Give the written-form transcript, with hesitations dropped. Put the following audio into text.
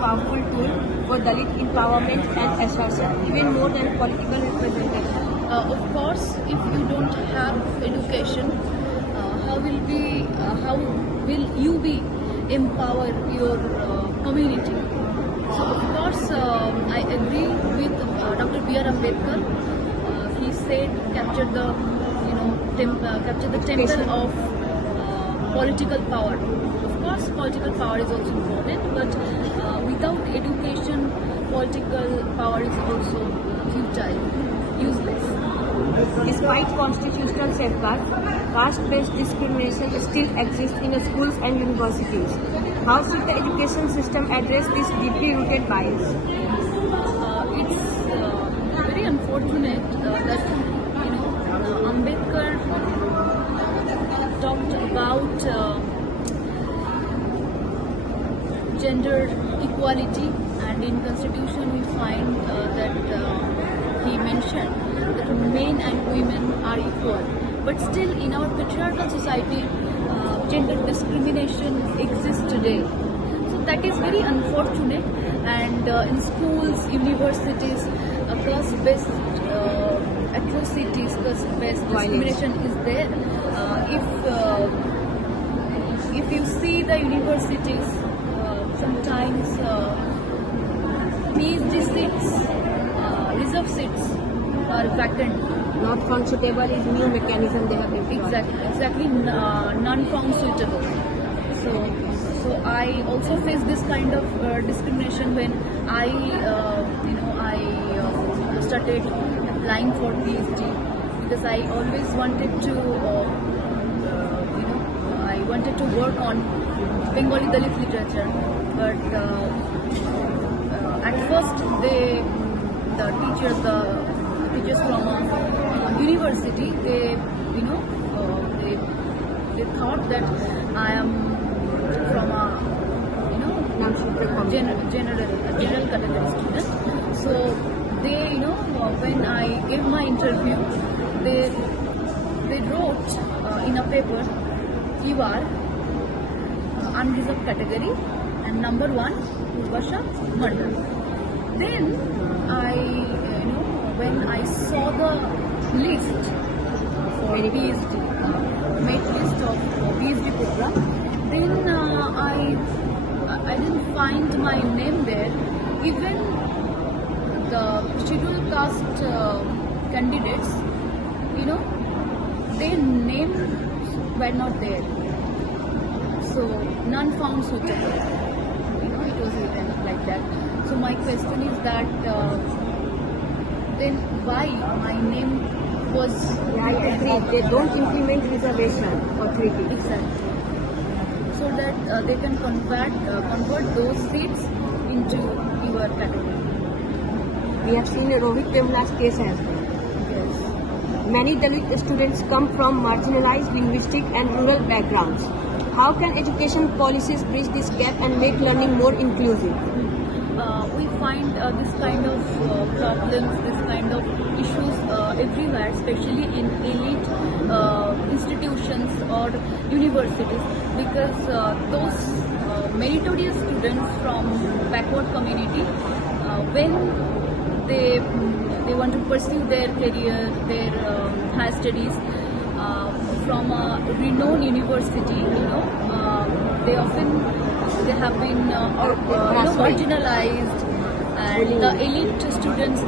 powerful tool for Dalit empowerment and assertion, even more than political representation? Of course, if you don't have education, how will you be empower your community? So of course, I agree with Dr. B.R. Ambedkar. He said capture the temple of political power. Of course, political power is also important, but without education, political power is also futile, useless. Despite constitutional safeguards, caste-based discrimination still exists in schools and universities. How should the education system address this deeply rooted bias? It's very unfortunate that Ambedkar talked about gender equality, and in Constitution we find that he mentioned that men and women are equal. But still, in our patriarchal society, gender discrimination exists today. So that is very unfortunate. And in schools, universities, class-based atrocities, class-based discrimination is there. If you see the universities, sometimes PhD seats, reserve seats are vacant. Not found suitable is new mechanism they have employed. Exactly, none found suitable. So I also face this kind of discrimination when I started applying for PhD, because I always wanted to work on Bengali Dalit literature, but at first the teachers from a university, they thought that I am from a general category student. So they when I gave my interview, they wrote in a paper, you are unreserved category and number 1 Urvasha Mandal. Then when I saw the list for PhD, merit list of PhD program, then I didn't find my name there. Even the scheduled caste candidates, their names were not there. So none found suitable. It was written like that. So my question is that then why my name was? Yeah, I agree. They don't implement reservation authority. Exactly. So that they can convert those seats into your category. We have seen Rohit Vemula's case as well. Yes. Many Dalit students come from marginalized linguistic and rural backgrounds. How can education policies bridge this gap and make learning more inclusive? We find this kind of problems, this kind of issues everywhere, especially in elite institutions or universities, because those meritorious students from backward community, when they want to pursue their career, their higher studies from a renowned university, they have been marginalized, and the elite students